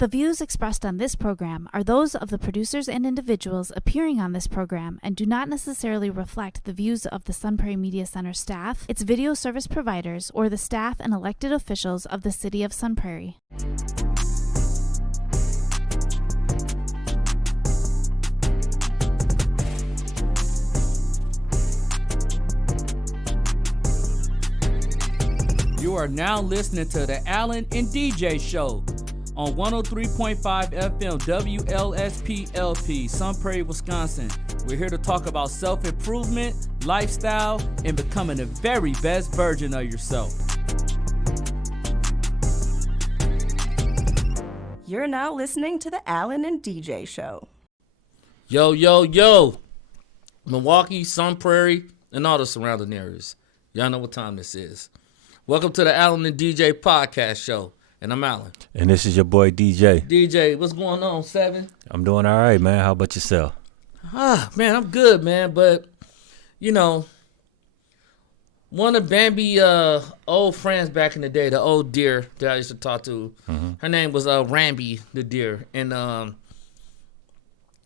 The views expressed on this program are those of the producers and individuals appearing on this program and do not necessarily reflect the views of the Sun Prairie Media Center staff, its video service providers, or the staff and elected officials of the City of Sun Prairie. You are now listening to the Allen and DJ Show on 103.5 FM WLSP-LP, Sun Prairie, Wisconsin. We're here to talk about self-improvement, lifestyle, and becoming the very best version of yourself. You're now listening to the Allen and DJ Show. Yo, yo, yo. Milwaukee, Sun Prairie, and all the surrounding areas. Y'all know what time this is. Welcome to the Allen and DJ Podcast Show. And I'm Allen. And this is your boy, DJ. DJ, what's going on, Seven? I'm doing all right, man. How about yourself? Man, I'm good, man. But, you know, one of Bambi old friends back in the day, the old deer that I used to talk to, her name was Rambi the deer. And I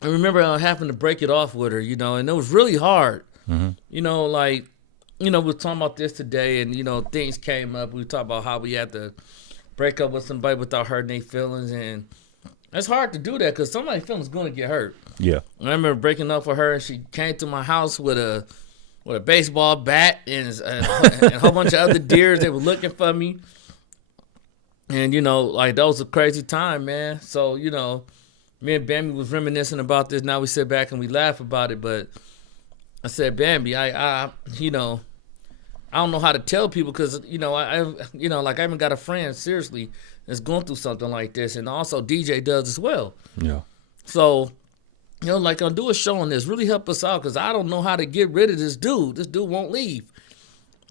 remember having to break it off with her, you know, and it was really hard. You know, like, you know, we were talking about this today and, you know, things came up. We talked about how we had to break up with somebody without hurting their feelings, and it's hard to do that because somebody's feelings going to get hurt. Yeah. I remember breaking up with her, and she came to my house with a baseball bat and a whole bunch of other deers that were looking for me. And, you know, like, that was a crazy time, man. So, you know, me and Bambi was reminiscing about this. Now we sit back and we laugh about it, but I said, Bambi, I you know, I don't know how to tell people because, you know, I haven't got a friend, seriously, that's going through something like this. And also DJ does as well. Yeah. So, you know, like, I'll do a show on this. Really help us out because I don't know how to get rid of this dude. This dude won't leave.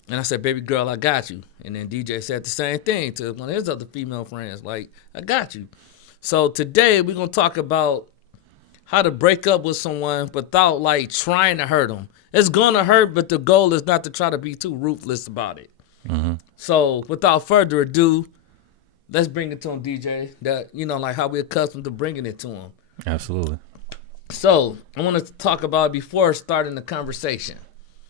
And I said, baby girl, I got you. And then DJ said the same thing to one of his other female friends. Like, I got you. So today we're going to talk about how to break up with someone without, like, trying to hurt them. It's going to hurt, but the goal is not to try to be too ruthless about it. So, without further ado, let's bring it to him, DJ. That, you know, like how we're accustomed to bringing it to him. Absolutely. So, I wanted to talk about it before starting the conversation.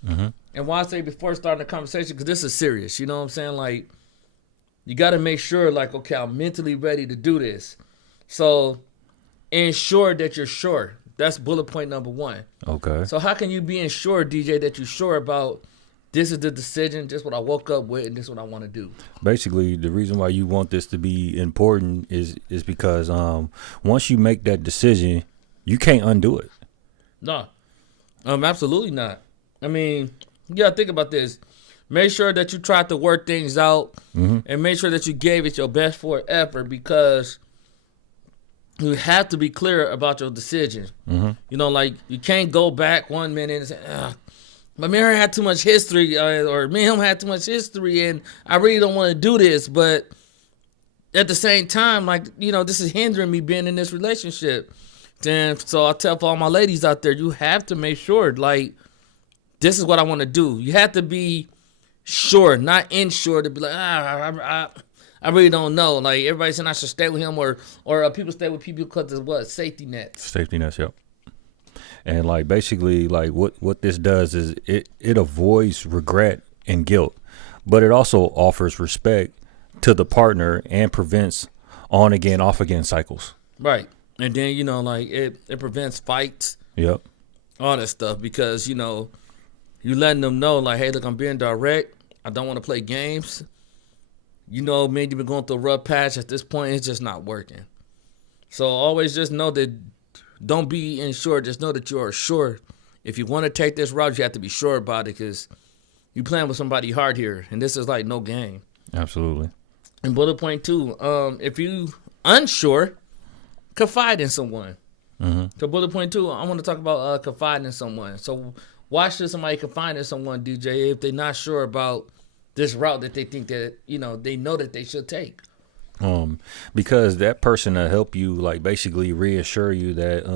And why I say before starting the conversation, because this is serious. You know what I'm saying? Like, you got to make sure, like, okay, I'm mentally ready to do this. So, ensure that you're sure. That's bullet point number one. Okay. So how can you be ensured, DJ, that you're sure about this is the decision, this is what I woke up with, and this is what I want to do? Basically, the reason why you want this to be important is because once you make that decision, you can't undo it. No, absolutely not. I mean, you got to think about this. Make sure that you tried to work things out and make sure that you gave it your best for effort because you have to be clear about your decision. You know, like, you can't go back 1 minute and say, but me and her had too much history, or me and him had too much history, and I really don't want to do this. But at the same time, like, you know, this is hindering me being in this relationship. Then, so I tell all my ladies out there, you have to make sure, like, this is what I want to do. You have to be sure, not insure, to be like, I really don't know. Like, everybody saying I should stay with him or people stay with people because of what? Safety nets. Safety nets, yep. And, like, basically, like, what this does is it avoids regret and guilt, but it also offers respect to the partner and prevents on again, off again cycles. Right. And then, you know, like, it prevents fights. Yep. All that stuff because, you know, you letting them know, like, hey, look, I'm being direct. I don't want to play games. You know, maybe you've been going through a rough patch. At this point, it's just not working. So always just know that don't be unsure. Just know that you are sure. If you want to take this route, you have to be sure about it because you're playing with somebody hard here, and this is like no game. Absolutely. And bullet point 2, if you unsure, confide in someone. So bullet point 2, I want to talk about confiding in someone. So why should somebody confide in someone, DJ, if they're not sure about this route that they think that, you know, they know that they should take? Because that person will help you, like, basically reassure you that,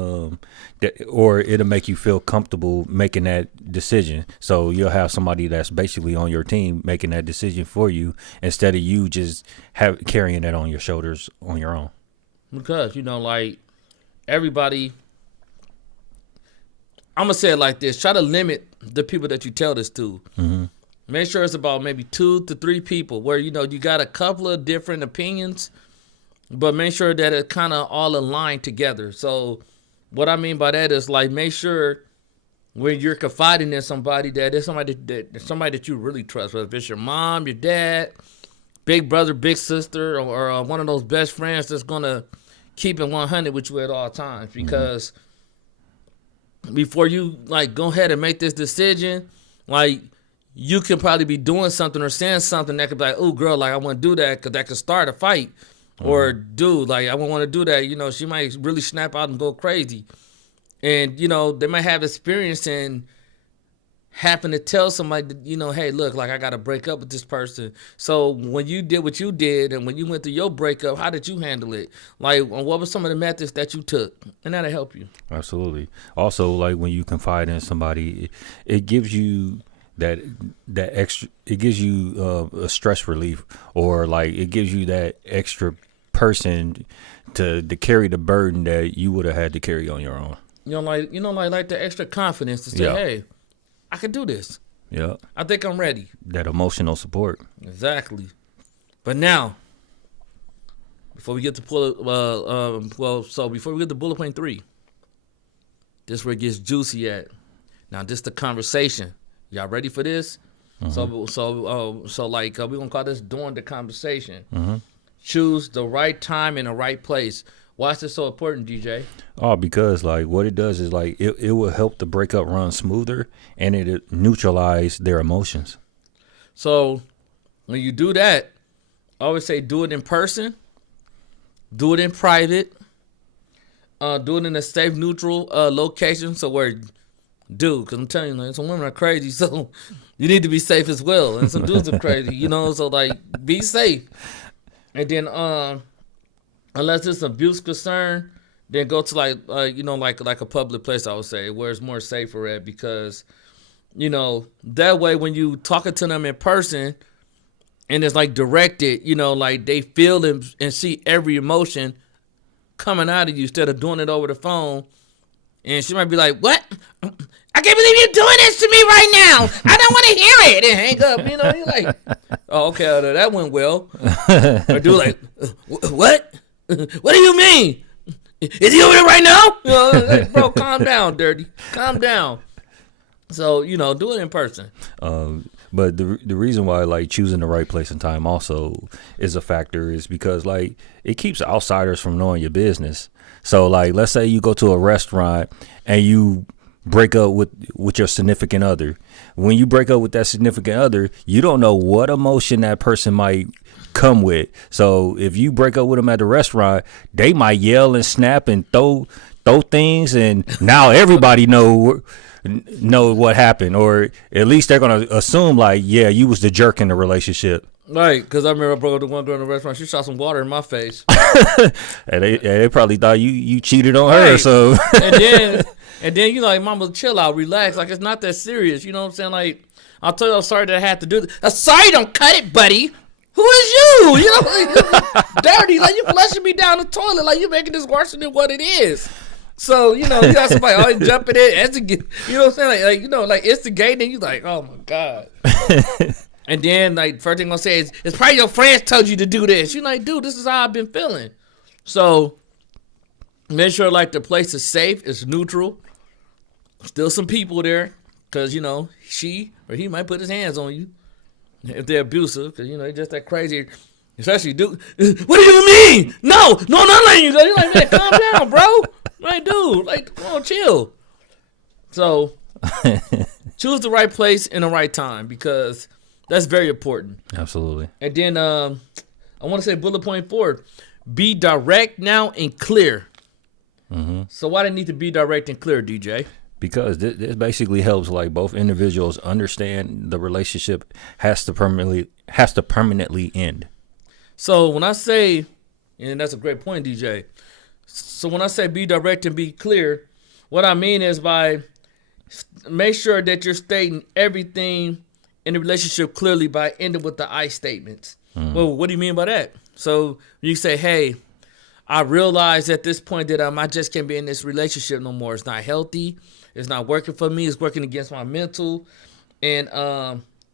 or it'll make you feel comfortable making that decision. So you'll have somebody that's basically on your team making that decision for you instead of you just carrying that on your shoulders on your own. Because, like everybody, I'm going to say it like this. Try to limit the people that you tell this to. Mm-hmm. Make sure it's about maybe 2 to 3 people where, you got a couple of different opinions, but make sure that it kind of all aligned together. So what I mean by that is like make sure when you're confiding in somebody that it's somebody that you really trust, whether it's your mom, your dad, big brother, big sister, or one of those best friends that's going to keep it 100 with you at all times. Because before you like go ahead and make this decision, like you can probably be doing something or saying something that could be like, oh, girl, like I want to do that because that could start a fight. Or, dude, like I won't want to do that. She might really snap out and go crazy. And, they might have experience in having to tell somebody, that, hey, look, like I got to break up with this person. So when you did what you did and when you went through your breakup, how did you handle it? Like, what were some of the methods that you took? And that'll help you. Absolutely. Also, like when you confide in somebody, it gives you that extra, it gives you a stress relief, or like it gives you that extra person to carry the burden that you would have had to carry on your own. Like the extra confidence to say, hey, I can do this. Yeah. I think I'm ready. That emotional support. Exactly. But now, before we get to before we get to bullet point 3, this is where it gets juicy at. Now, this the conversation. Y'all ready for this? Mm-hmm. So we're gonna call this during the conversation. Mm-hmm. Choose the right time and the right place. Why is this so important, DJ? Oh, because like what it does is like it will help the breakup run smoother, and it neutralize their emotions. So when you do that, I always say do it in person, do it in private, do it in a safe, neutral location. So where, because I'm telling you, some women are crazy, so you need to be safe as well. And some dudes are crazy, so like be safe. And then unless it's abuse concern, then go to like a public place, I would say, where it's more safer at, because that way when you talking to them in person and it's like directed, like they feel and see every emotion coming out of you instead of doing it over the phone. And she might be like, what? I can't believe you're doing this to me right now. I don't want to hear it. And hang up. You're like, oh, okay, that went well. Or do like, what? What do you mean? Is he over there right now? Like, bro, calm down, dirty. Calm down. So, do it in person. But the reason why like choosing the right place and time also is a factor is because like it keeps outsiders from knowing your business. So like let's say you go to a restaurant and you break up with your significant other. When you break up with that significant other, you don't know what emotion that person might come with. So if you break up with them at the restaurant, they might yell and snap and throw things, and now everybody know what happened, or at least they're gonna assume like, yeah, you was the jerk in the relationship. Right, because I remember I broke up with one girl in the restaurant. She shot some water in my face, and they probably thought you cheated on her. So and then you like, mama, chill out, relax. Like it's not that serious. You know what I'm saying? Like I'll tell you, I'm sorry that I had to do this. Sorry, don't cut it, buddy. Who is you? Like, dirty. Like you flushing me down the toilet. Like you making this worse than what it is. So, you got somebody always jumping in, you know what I'm saying? Like instigating, you like, oh my God. And then, like, first thing I'm going to say is, it's probably your friends told you to do this. You're like, dude, this is how I've been feeling. So, make sure, like, the place is safe, it's neutral. Still some people there, because, she or he might put his hands on you if they're abusive, because, they're just that crazy. Especially, dude, what do you mean? No, not letting you go. You're like, man, calm down, bro. Like, dude, like, come on, chill. So, choose the right place and the right time, because that's very important. Absolutely. And then I want to say bullet point 4, be direct now and clear. Mm-hmm. So why do they need to be direct and clear, DJ? Because this basically helps like both individuals understand the relationship has to permanently end. So when I say, and that's a great point, DJ. So when I say be direct and be clear, what I mean is by make sure that you're stating everything in the relationship clearly by ending with the I statements. Well, what do you mean by that? So you say, hey, I realized at this point that I just can't be in this relationship no more. It's not healthy. It's not working for me. It's working against my mental. And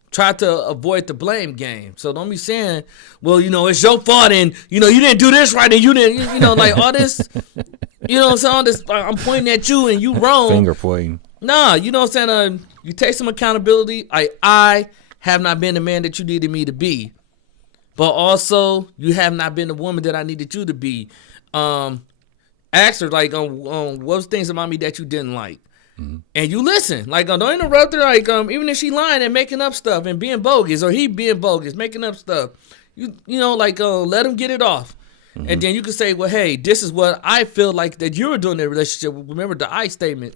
try to avoid the blame game. So don't be saying, well, it's your fault and, you didn't do this right and you didn't, like all this, so all this, I'm pointing at you and you wrong. Finger pointing. Nah, you know what I'm saying? You take some accountability. I have not been the man that you needed me to be. But also, you have not been the woman that I needed you to be. Ask her, like, what was things about me that you didn't like? Mm-hmm. And you listen. Like, don't interrupt her. Like, even if she lying and making up stuff and being bogus, or he being bogus, making up stuff, let him get it off. Mm-hmm. And then you can say, well, hey, this is what I feel like that you were doing in the relationship. Remember the I statement,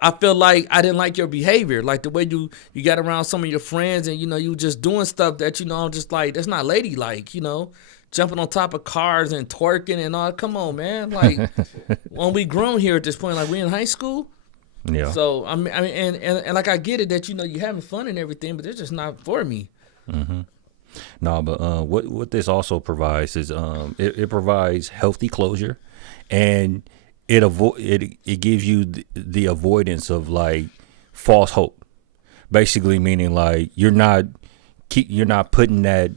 I feel like I didn't like your behavior, like the way you got around some of your friends and, you just doing stuff that, I'm just like, that's not ladylike, jumping on top of cars and twerking and all. Come on, man. Like, when we grown here at this point, like we in high school. Yeah. So, I mean, and like I get it that, you're having fun and everything, but it's just not for me. Mm-hmm. No, but what this also provides is it provides healthy closure, and it gives you the avoidance of like false hope, basically meaning like you're not putting that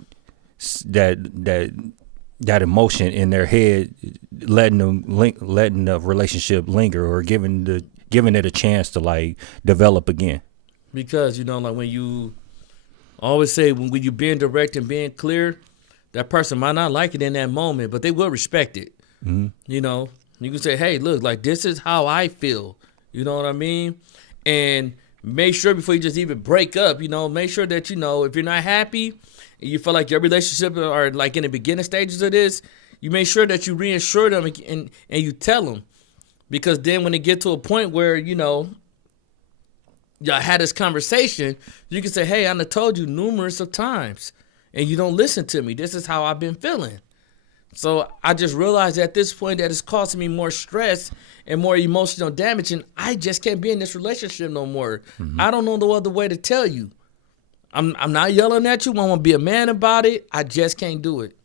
emotion in their head, letting the relationship linger or giving it a chance to like develop again. Because like when you always say when you're being direct and being clear, that person might not like it in that moment, but they will respect it. Mm-hmm. You can say, hey, look, like this is how I feel. You know what I mean? And make sure before you just even break up, make sure that, if you're not happy and you feel like your relationship are like in the beginning stages of this, you make sure that you reassure them and you tell them. Because then when it get to a point where, y'all had this conversation, you can say, hey, I done told you numerous of times and you don't listen to me. This is how I've been feeling. So I just realized at this point that it's costing me more stress and more emotional damage, and I just can't be in this relationship no more. Mm-hmm. I don't know no other way to tell you. I'm not yelling at you. I want to be a man about it. I just can't do it.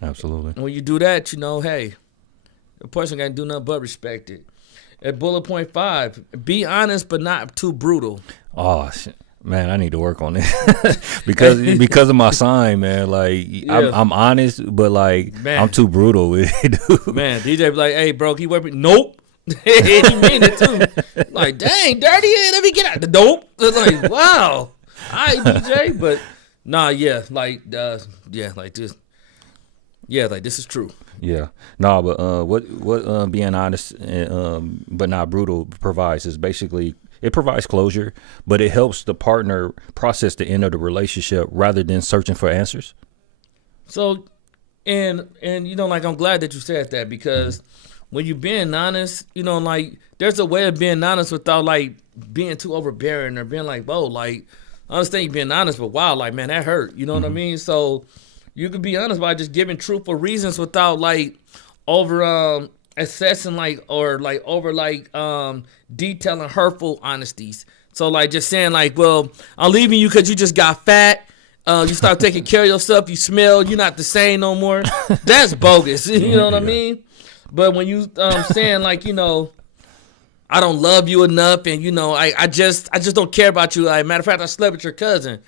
Absolutely. And when you do that, hey, the person can't do nothing but respect it. At bullet point 5, be honest but not too brutal. Oh, shit. Man, I need to work on it because of my sign, man. Like yeah. I'm honest, but like man. I'm too brutal with it, dude. Man, DJ be like, "Hey, bro, he working?" Nope. He mean it too. Like, dang, dirty. Let me get out the dope. It's like, wow. All right, DJ, but nah, yeah, like this, yeah, like this is true. Yeah, no, but what being honest but not brutal provides is basically. It provides closure, but it helps the partner process the end of the relationship rather than searching for answers. So, and like I'm glad that you said that because when you're being honest, like there's a way of being honest without like being too overbearing or being like, whoa, like I understand you being honest, but wow, like man, that hurt. You know what I mean? So you can be honest by just giving truthful reasons without like over assessing detailing hurtful honesties. So like just saying like, well, I'm leaving you because you just got fat. You start taking care of yourself. You smell. You're not the same no more. That's bogus. You know what I mean? But when you saying like, I don't love you enough, and I just don't care about you. Like matter of fact, I slept with your cousin.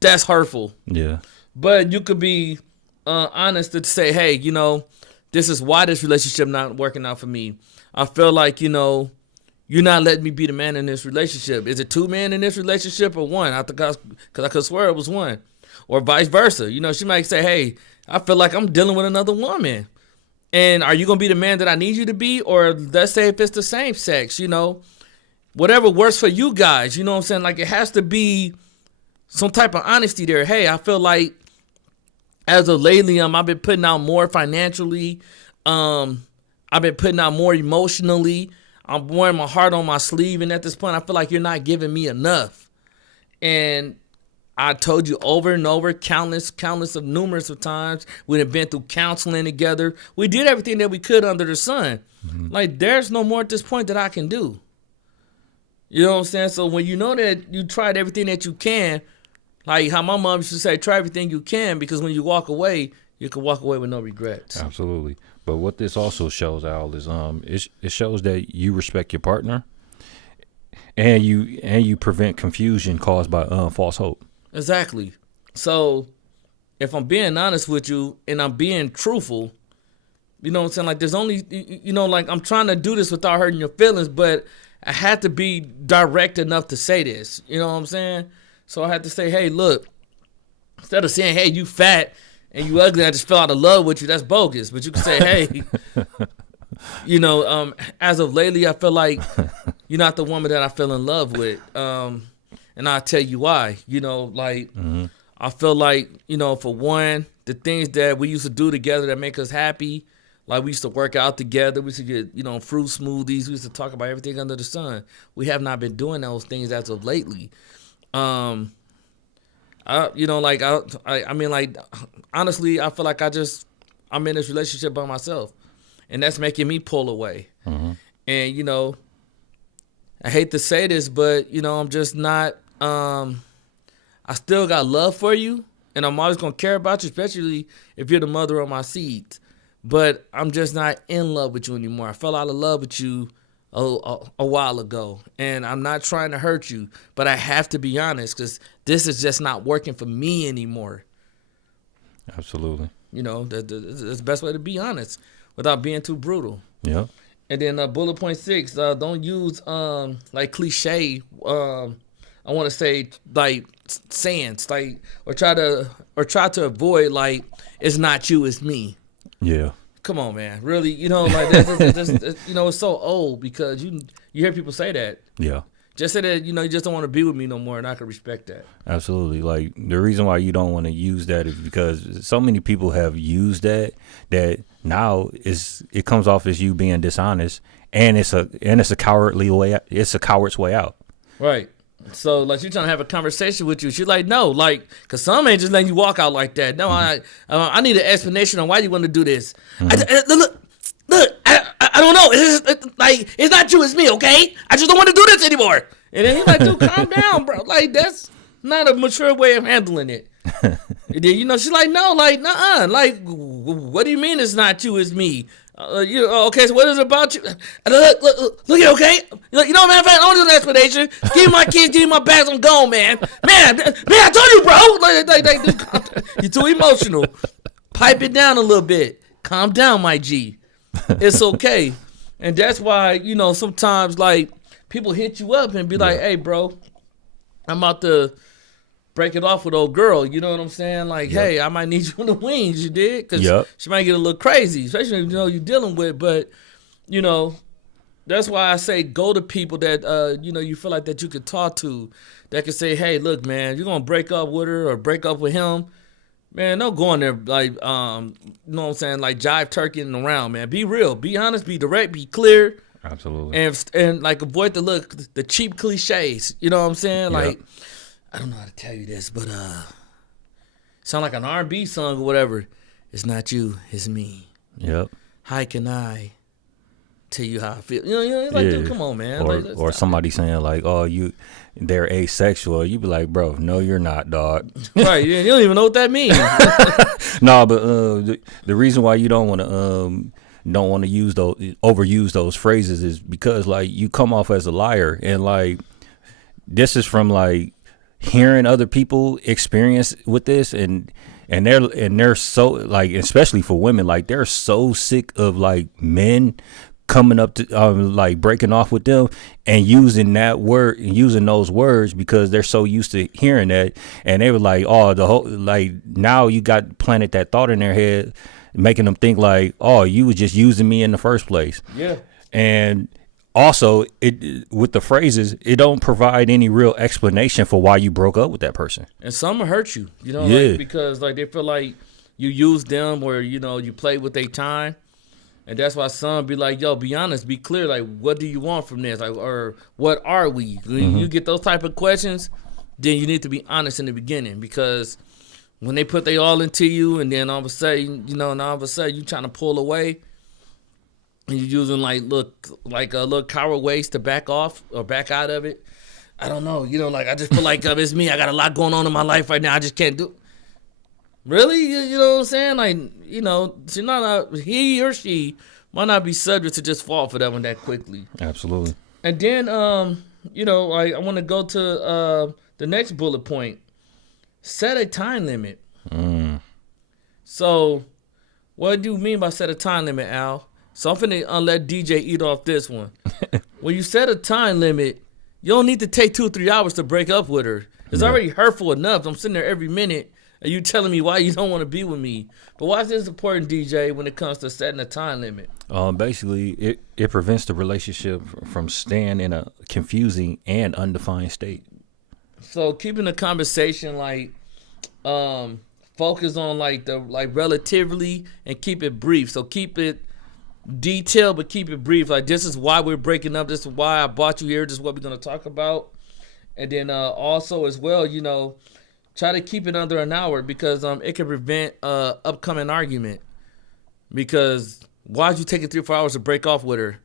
That's hurtful. Yeah. But you could be honest to say, hey, this is why this relationship not working out for me. I feel like, you're not letting me be the man in this relationship. Is it 2 men in this relationship or 1? Because I could swear it was 1. Or vice versa. She might say, hey, I feel like I'm dealing with another woman. And are you going to be the man that I need you to be? Or let's say if it's the same sex, whatever works for you guys. You know what I'm saying? Like it has to be some type of honesty there. Hey, I feel like as of lately, I've been putting out more financially. I've been putting out more emotionally. I'm wearing my heart on my sleeve. And at this point, I feel like you're not giving me enough. And I told you over and over, numerous of times. We have been through counseling together. We did everything that we could under the sun. Mm-hmm. Like, there's no more at this point that I can do. You know what I'm saying? So when you know that you tried everything that you can, like how my mom used to say, try everything you can, because when you walk away, you can walk away with no regrets. Absolutely. But what this also shows, Al, is it shows that you respect your partner, and you prevent confusion caused by false hope. Exactly. So if I'm being honest with you and I'm being truthful, you know what I'm saying? Like, there's only, you know, like, I'm trying to do this without hurting your feelings, but I had to be direct enough to say this. You know what I'm saying? So I had to say, hey, look, instead of saying, hey, you fat and you ugly, I just fell out of love with you, that's bogus. But you can say, hey, you know, as of lately, I feel like you're not the woman that I fell in love with. And I'll tell you why. You know, like, I feel like, you know, for one, the things that we used to do together that make us happy, like we used to work out together, we used to get, you know, fruit smoothies, we used to talk about everything under the sun. We have not been doing those things as of lately. You know, like, I mean, like, honestly, I feel like I'm in this relationship by myself, and that's making me pull away. And, you know, I hate to say this, but, you know, I'm just not, I still got love for you, and I'm always going to care about you, especially if you're the mother of my seeds. But I'm just not in love with you anymore. I fell out of love with you a while ago, and I'm not trying to hurt you, but I have to be honest, because this is just not working for me anymore. Absolutely. You know, that's the best way to be honest without being too brutal. Yeah. And then bullet point 6, don't use like cliche. I want to say like sayings, like or try to avoid like it's not you, it's me. Yeah. Come on, man. Really, you know, like that's you know, it's so old because you hear people say that. Yeah. Just say that, you know, you just don't want to be with me no more, and I can respect that. Absolutely. Like, the reason why you don't want to use that is because so many people have used that now it comes off as you being dishonest, and it's a cowardly way. It's a coward's way out. Right. So, like, she's trying to have a conversation with you. She's like, no, like, because some ain't just letting you walk out like that. No, I need an explanation on why you want to do this. Look, I don't know. It's not you, it's me, okay? I just don't want to do this anymore. And then he's like, dude, calm down, bro. Like, that's not a mature way of handling it. And then, you know, she's like, no, like, nuh-uh. Like, what do you mean it's not you, it's me? Okay, so what is it about you? Look here, okay? You know, man, I don't do an explanation. Give me my kids, give me my bags, I'm gone, man. Man, I told you, bro. You're too emotional. Pipe it down a little bit. Calm down, my G. It's okay. And that's why, you know, sometimes, like, people hit you up and be like, hey, bro, I'm about to break it off with old girl. You know what I'm saying? Like, hey, I might need you in the wings, you did? Because she might get a little crazy, especially if you know you're dealing with. But, you know, that's why I say go to people that, you know, you feel like that you could talk to, that can say, hey, look, man, you're going to break up with her or break up with him. Man, don't go in there like, you know what I'm saying, like jive turkeying around, man. Be real, be honest, be direct, be clear. Absolutely. And like avoid the cheap cliches. You know what I'm saying? Like, I don't know how to tell you this, but sound like an R&B song or whatever. It's not you, it's me. Yep. How can I tell you how I feel? You know, like, dude, come on, man. Or somebody saying like, oh, they're asexual. You be like, bro, no, you're not, dog. Right. You don't even know what that means. No, but the reason why you don't want to overuse those phrases is because like you come off as a liar, and like this is from like hearing other people experience with this, and they're so like, especially for women, like they're so sick of like men coming up to like breaking off with them and using those words because they're so used to hearing that, and they were like, oh, the whole, like, now you got planted that thought in their head, making them think like, oh, you was just using me in the first place. Yeah. And also, with the phrases, it don't provide any real explanation for why you broke up with that person. And some will hurt you, you know, like, because like they feel like you used them, or, you know, you played with their time. And that's why some be like, yo, be honest, be clear. Like, what do you want from this? Like, or what are we? When you get those type of questions, then you need to be honest in the beginning, because when they put they all into you, and then all of a sudden, you know, and all of a sudden you trying to pull away, and you're using like a little coward ways to back off or back out of it. I don't know. You know, like, I just feel like it's me. I got a lot going on in my life right now. I just can't do it. Really? You know what I'm saying? Like, you know, he or she might not be subject to just fall for that one that quickly. Absolutely. And then, you know, I want to go to the next bullet point. Set a time limit. So, what do you mean by set a time limit, Al? So I'm finna let DJ eat off this one. When you set a time limit, you don't need to take 2 or 3 hours to break up with her. It's already hurtful enough. I'm sitting there every minute and you telling me why you don't want to be with me. But why is this important, DJ, when it comes to setting a time limit? Basically, it prevents the relationship from staying in a confusing and undefined state. So keeping the conversation focus on relatively and keep it brief. So keep it detailed, but keep it brief. Like, this is why we're breaking up. This is why I brought you here. This is what we're going to talk about. And then also as well, you know, try to keep it under an hour because it can prevent upcoming argument. Because why'd you take it 3 or 4 hours to break off with her?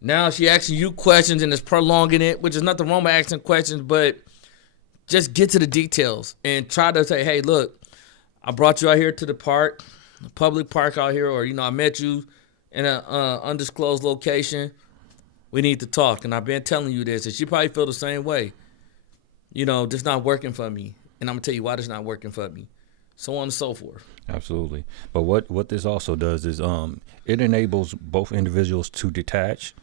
Now she asking you questions and it's prolonging it, which is nothing wrong with asking questions, but just get to the details and try to say, hey, look, I brought you out here to the park, the public park out here, or, you know, I met you in an undisclosed location. We need to talk. And I've been telling you this, and she probably feel the same way. You know, this not working for me. And I'm going to tell you why this not working for me. So on and so forth. Absolutely. But what this also does is it enables both individuals to detach,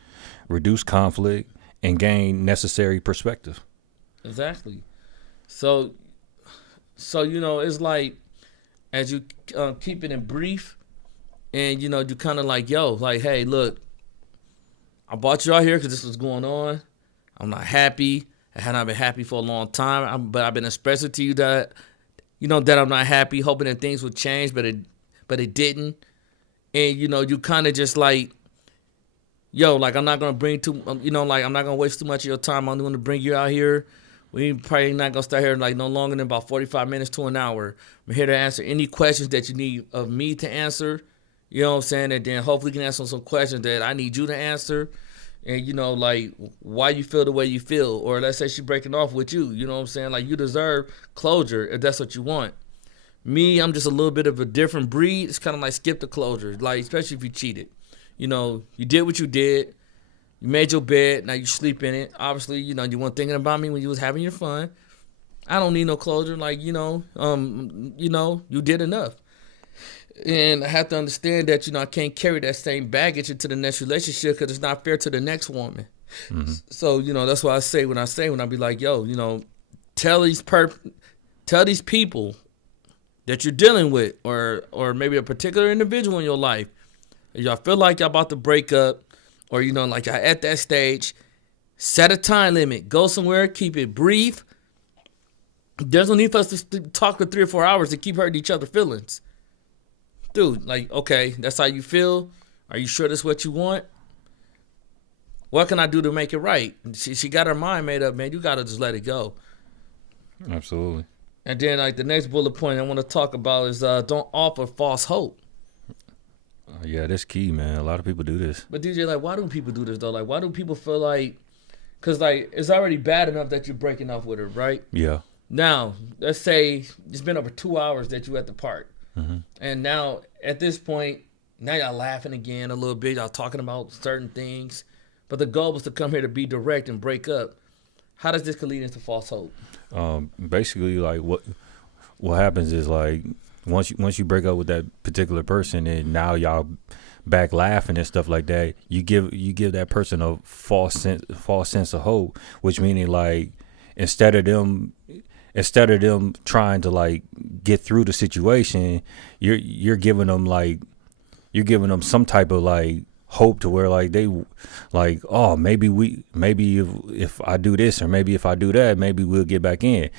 reduce conflict, and gain necessary perspective. Exactly. So you know, it's like, as you keep it in brief, and, you know, you kind of like, yo, like, hey, look, I brought you out here because this was going on. I'm not happy. I had not been happy for a long time, but I've been expressing to you that, you know, that I'm not happy, hoping that things would change, but it didn't. And, you know, you kind of just like, yo, like, I'm not going to bring I'm not going to waste too much of your time. I'm going to bring you out here. We probably not going to stay here like no longer than about 45 minutes to an hour. I'm here to answer any questions that you need of me to answer. You know what I'm saying? And then hopefully you can answer some questions that I need you to answer. And, you know, like, why you feel the way you feel. Or let's say she's breaking off with you. You know what I'm saying? Like, you deserve closure if that's what you want. Me, I'm just a little bit of a different breed. It's kind of like skip the closure. Like, especially if you cheated. You know, you did what you did. You made your bed. Now you sleep in it. Obviously, you know, you weren't thinking about me when you was having your fun. I don't need no closure. Like, you know, you did enough. And I have to understand that, you know, I can't carry that same baggage into the next relationship because it's not fair to the next woman. Mm-hmm. So, you know, that's why I say when I be like, yo, you know, tell these people that you're dealing with or maybe a particular individual in your life, y'all feel like y'all about to break up or, you know, like y'all at that stage, set a time limit, go somewhere, keep it brief. There's no need for us to talk for 3 or 4 hours to keep hurting each other's feelings. Dude, like, okay, that's how you feel. Are you sure that's what you want? What can I do to make it right? She got her mind made up, man. You got to just let it go. Absolutely. And then, like, the next bullet point I want to talk about is don't offer false hope. Yeah, that's key, man. A lot of people do this. But, DJ, like, why do people do this, though? Like, why do people feel like, because, like, it's already bad enough that you're breaking off with her, right? Yeah. Now, let's say it's been over 2 hours that you at the park. Mm-hmm. And now, at this point, now y'all laughing again a little bit. Y'all talking about certain things. But the goal was to come here to be direct and break up. How does this lead into false hope? Basically, like, what happens is, like, once you break up with that particular person and now y'all back laughing and stuff like that, you give that person a false sense of hope, which meaning, like, instead of them trying to, like, get through the situation, you're giving them some type of, like, hope to where, like, they like, oh, maybe if I do this or maybe if I do that, maybe we'll get back in.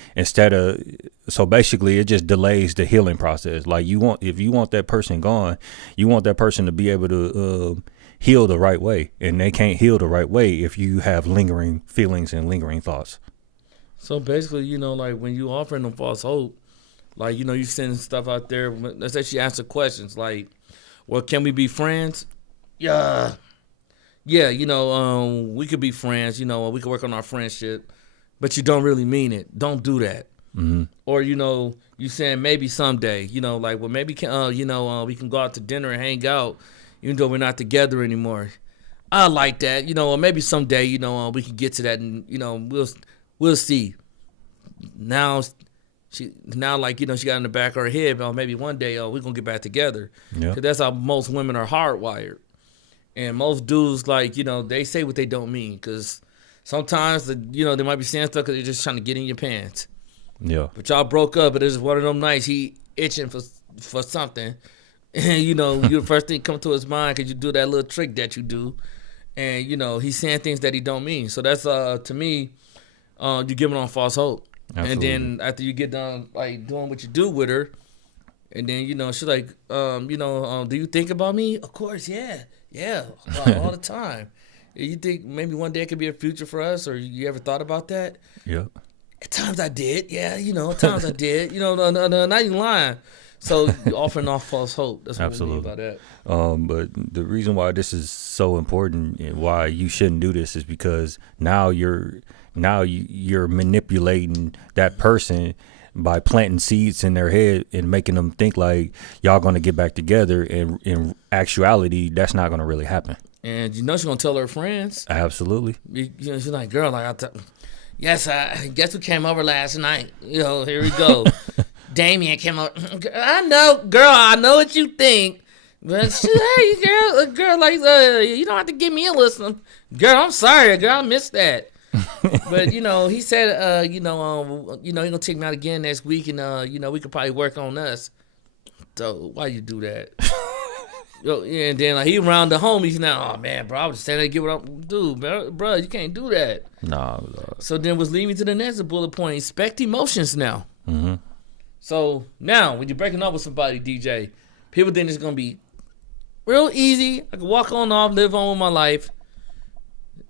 So basically it just delays the healing process. Like, if you want that person gone, you want that person to be able to heal the right way, and they can't heal the right way if you have lingering feelings and lingering thoughts. So basically, you know, like, when you offering them false hope, like, you know, you sending stuff out there. Let's say she answer questions like, well, can we be friends? Yeah, you know, we could be friends. You know, we could work on our friendship, but you don't really mean it. Don't do that. or you saying maybe someday, like, well, maybe we can go out to dinner and hang out, even though we're not together anymore. I like that, or maybe someday, we can get to that, and we'll see. Now she got in the back of her head, maybe one day, we're gonna get back together. Yeah. 'Cause that's how most women are hardwired, and most dudes, like, they say what they don't mean, because sometimes they might be saying stuff because they're just trying to get in your pants. Yeah. But y'all broke up, but it's one of them nights he itching for something, and you the first thing come to his mind because you do that little trick that you do, and he's saying things that he don't mean. So that's to me, you're giving on false hope. Absolutely. And then after you get done like doing what you do with her, and then she's like, do you think about me? Of course, yeah, all the time. You think maybe one day it could be a future for us, or you ever thought about that? Yeah. At times I did, yeah, at times I did, no, not even lying. So offering off false hope. That's what Absolutely. I mean by that. But the reason why this is so important and why you shouldn't do this is because now you're manipulating that person by planting seeds in their head and making them think like y'all gonna get back together, and in actuality that's not gonna really happen. And she's gonna tell her friends. Absolutely. She's like, girl, like yes, guess who came over last night? Here we go. Damien came over. I know, girl, I know what you think. But hey, girl, like, you don't have to give me a listen. Girl, I'm sorry, girl, I missed that. But, he said, he gonna take me out again next week, and, we could probably work on us. So why you do that? And then like, he around the homies now. Oh, man, bro, I was just saying, give it up. Dude, bro, you can't do that. Nah. So then was leading me to the next bullet point. Inspect emotions now. Mm-hmm. So now, when you're breaking up with somebody, DJ, people think it's going to be real easy. I can walk on off, live on with my life.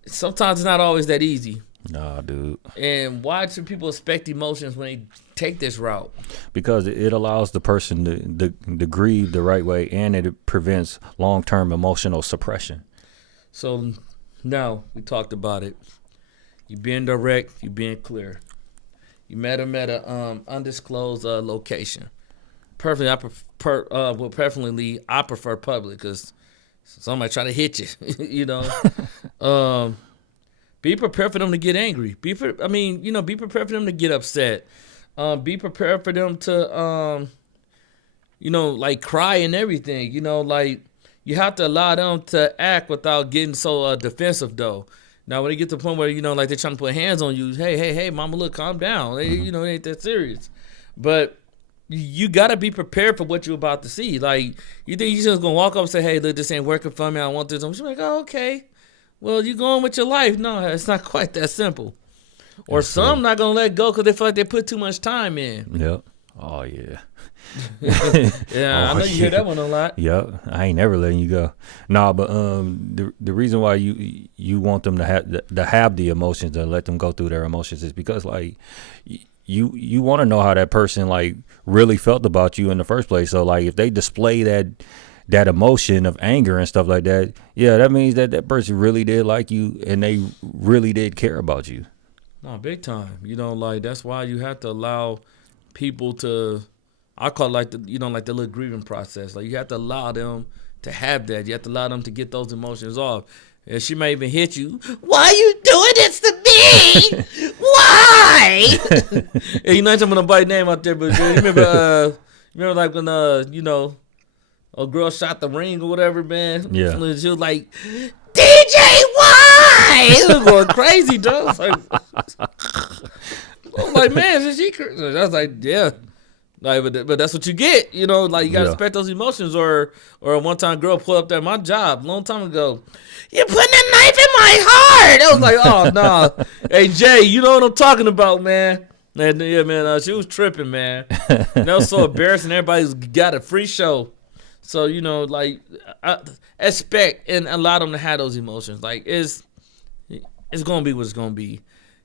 Sometimes it's not always that easy. Nah, dude. And why should people expect emotions when they take this route? Because it allows the person to grieve the right way, and it prevents long-term emotional suppression. So now we talked about it. You being direct, you being clear. You met him at a undisclosed location. Preferably, I prefer public because somebody try to hit you. Be prepared for them to get angry. Be prepared for them to get upset. Be prepared for them to, like cry and everything. Like you have to allow them to act without getting so defensive though. Now, when they get to the point where, like they're trying to put hands on you, hey, mama, look, calm down. It ain't that serious. But you got to be prepared for what you're about to see. Like, you think you're just going to walk up and say, hey, look, this ain't working for me. I want this. I'm just like, oh, okay. Well, you're going with your life. No, it's not quite that simple. Or some not going to let go because they feel like they put too much time in. Yep. Oh, yeah. Yeah, I know you hear that one a lot. Yep, I ain't never letting you go. Nah, but the reason why you want them to have the emotions and let them go through their emotions is because like you want to know how that person like really felt about you in the first place. So like if they display that emotion of anger and stuff like that, yeah, that means that person really did like you and they really did care about you. No, big time. Like that's why you have to allow people to. I call it like the little grieving process. Like you have to allow them to have that. You have to allow them to get those emotions off. And she may even hit you. Why are you doing this to me? Why? And I'm gonna bite name out there, but you remember like when a girl shot the ring or whatever, man. Yeah. She was like, DJ, why? It was going crazy, dog. I was like, man, is she crazy? I was like, yeah. Like, but that's what you get, like you gotta expect those emotions. Or one time girl pulled up there at my job a long time ago. You're putting a knife in my heart. I was like, oh no. Hey Jay, you know what I'm talking about, man. And yeah, man, she was tripping, man. And that was so embarrassing. Everybody's got a free show. So, like expect and allow them to have those emotions. Like it's gonna be what it's gonna be.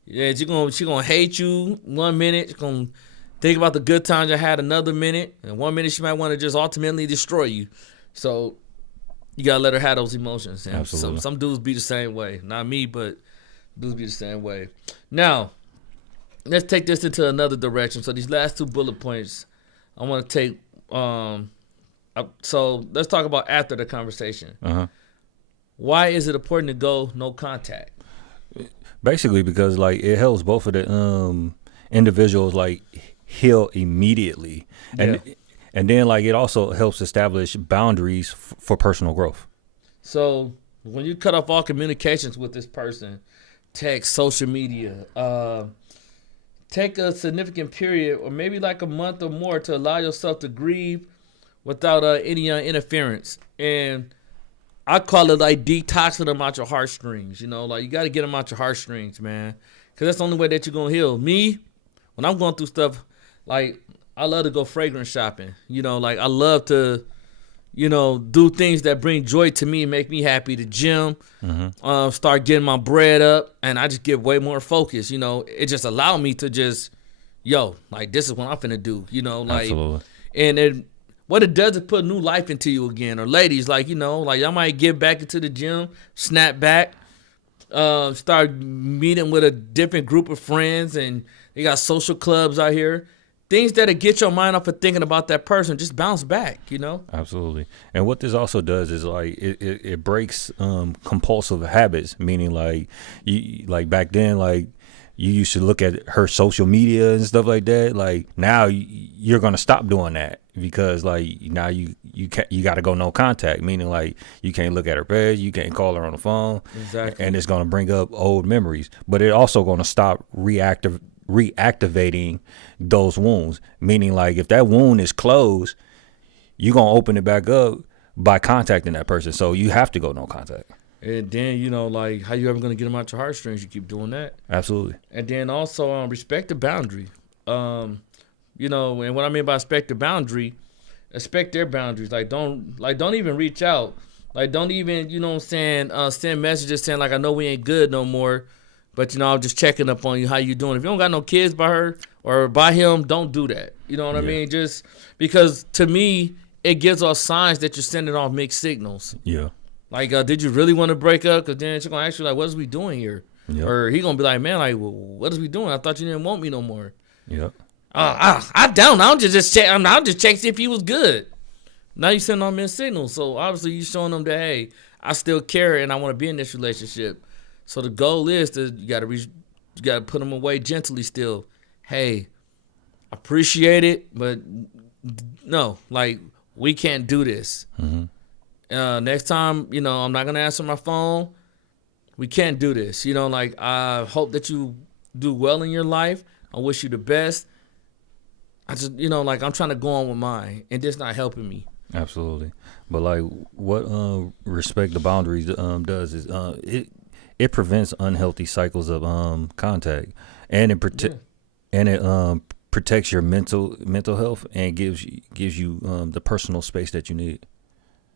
Yeah, she gonna hate you 1 minute, she's gonna think about the good times you had another minute, and 1 minute she might want to just ultimately destroy you. So you gotta let her have those emotions. And absolutely. Some dudes be the same way. Not me, but dudes be the same way. Now, let's take this into another direction. So these last 2 bullet points, I want to take. So let's talk about after the conversation. Why is it important to go no contact? Basically, because like it helps both of the individuals like heal immediately, and then like it also helps establish boundaries for personal growth. So when you cut off all communications with this person, text, social media, take a significant period or maybe like a month or more to allow yourself to grieve without any interference. And I call it like detoxing them out your heartstrings. You know, like you got to get them out your heartstrings, man, because that's the only way that you're going to heal. Me, when I'm going through stuff, like I love to go fragrance shopping. You know, like I love to, you know, do things that bring joy to me and make me happy. The gym, start getting my bread up, and I just get way more focused. You know, it just allowed me to just, like this is what I'm finna do. You know, like, Absolutely. And what it does is put new life into you again. Or ladies, like, you know, like y'all might get back into the gym, snap back, start meeting with a different group of friends, and they got social clubs out here. Things that'll get your mind off of thinking about that person, just bounce back, you know? Absolutely. And what this also does is like it breaks compulsive habits, meaning like you like back then, like you used to look at her social media and stuff like that. Like now you're gonna stop doing that because like now you got to go no contact, meaning like you can't look at her page, you can't call her on the phone, Exactly. and it's gonna bring up old memories. But it also gonna stop reactivating those wounds, meaning like if that wound is closed, you're gonna open it back up by contacting that person. So you have to go no contact. And then, you know, like how you ever gonna get them out your heartstrings? You keep doing that. Absolutely. And then also respect the boundary. You know, and what I mean by respect the boundary, respect their boundaries. Like don't even reach out. Like don't even, you know what I'm saying, send messages saying like I know we ain't good no more, but you know I'm just checking up on you, how you doing. If you don't got no kids by her or by him, don't do that. You know what I mean? Just because to me it gives off signs that you're sending off mixed signals. Yeah. Like, did you really want to break up? Because then she's going to ask you, like, what is we doing here? Yep. Or he going to be like, man, like, well, what is we doing? I thought you didn't want me no more. Yep. I don't. I'll just check. I'll just check see if he was good. Now you sending on mixed signals. So, obviously, you showing them that, hey, I still care and I want to be in this relationship. So, the goal is you got to put them away gently still. Hey, appreciate it, but no, like, we can't do this. Mm-hmm. Next time, you know, I'm not going to answer my phone. We can't do this. You know, like, I hope that you do well in your life. I wish you the best. I just, you know, like, I'm trying to go on with mine, and this not helping me. Absolutely. But, like, what respect the boundaries does is it prevents unhealthy cycles of contact, and it protects your mental health and gives you the personal space that you need.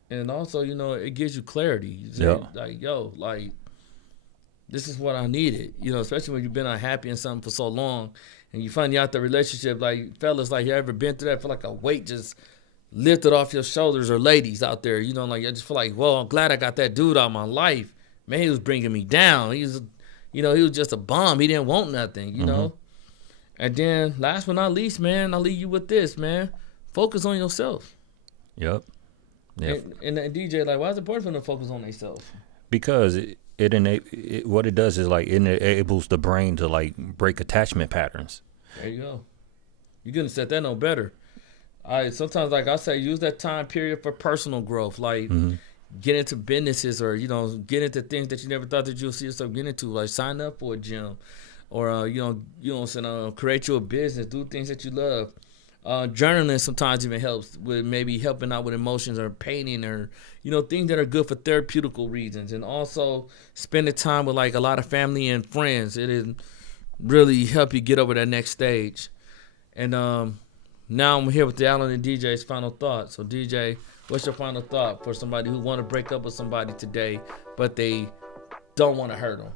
And also, you know, it gives you clarity. You say, like, yo, like, this is what I needed. You know, especially when you've been unhappy in something for so long and you find out the relationship, like, fellas, like, you ever been through that? Feel like a weight just lifted off your shoulders, or ladies out there, you know, like, I just feel like, well, I'm glad I got that dude out of my life. Man, he was bringing me down. He was, you know, he was just a bum. He didn't want nothing, you know? And then last but not least, man, I'll leave you with this, man. Focus on yourself. Yep. Yeah. And DJ, like, why is it important for them to focus on themselves? Because what it does is like it enables the brain to like break attachment patterns. There you go. You couldn't set that no better. Sometimes, like I say, use that time period for personal growth, like get into businesses, or you know, get into things that you never thought that you'll see yourself getting into, like sign up for a gym, or create your business, do things that you love. Journaling sometimes even helps with maybe helping out with emotions, or painting, or, you know, things that are good for therapeutical reasons. And also spending time with like a lot of family and friends. It is really help you get over that next stage. And now I'm here with the Alan and DJ's final thought. So DJ, what's your final thought for somebody who want to break up with somebody today, but they don't want to hurt them?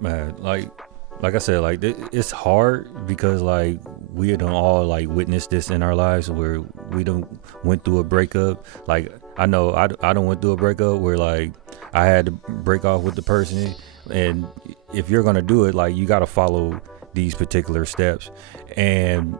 Man, like I said, like it's hard because like we don't all like witness this in our lives where we don't went through a breakup. Like I know I don't went through a breakup where like I had to break off with the person, and if you're gonna do it, like you gotta follow these particular steps. And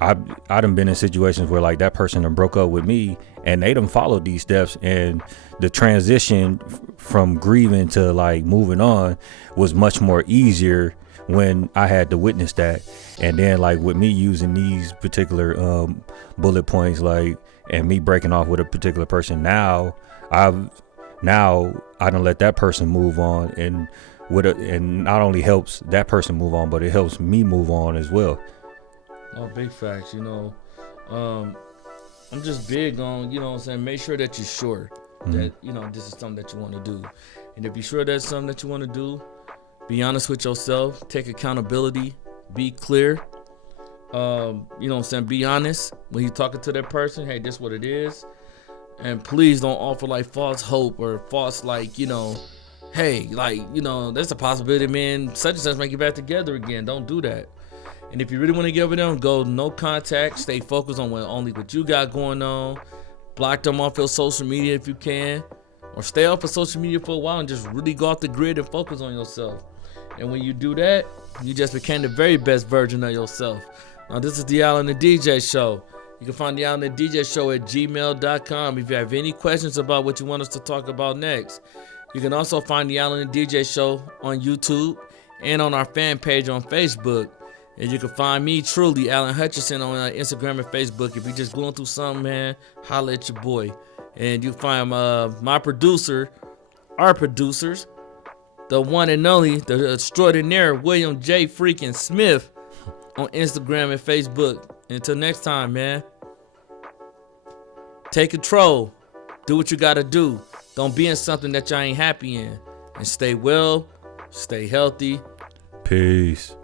I done been in situations where like that person done broke up with me and they done followed these steps, and the transition from grieving to like moving on was much more easier when I had to witness that. And then like with me using these particular bullet points, like, and me breaking off with a particular person, now I done let that person move on, and and not only helps that person move on, but it helps me move on as well. Oh, big facts. I'm just big on, what I'm saying, make sure that you're sure that, this is something that you want to do. And if you're sure that's something that you want to do, be honest with yourself, take accountability, be clear. Be honest when you're talking to that person. Hey, this is what it is. And please don't offer like false hope or false, like, hey, like, there's a possibility, man, such and such might get back together again. Don't do that. And if you really want to get with them, go no contact. Stay focused on only what you got going on. Block them off your social media if you can. Or stay off of social media for a while and just really go off the grid and focus on yourself. And when you do that, you just became the very best version of yourself. Now, this is the Allen and DJ Show. You can find the Allen and DJ Show at gmail.com. If you have any questions about what you want us to talk about next, you can also find the Allen and DJ Show on YouTube and on our fan page on Facebook. And you can find me, truly, Alan Hutchinson, on Instagram and Facebook. If you're just going through something, man, holla at your boy. And you find my producer, our producers, the one and only, the extraordinaire William J. freaking Smith on Instagram and Facebook. And until next time, man, take control. Do what you got to do. Don't be in something that y'all ain't happy in. And stay well, stay healthy. Peace.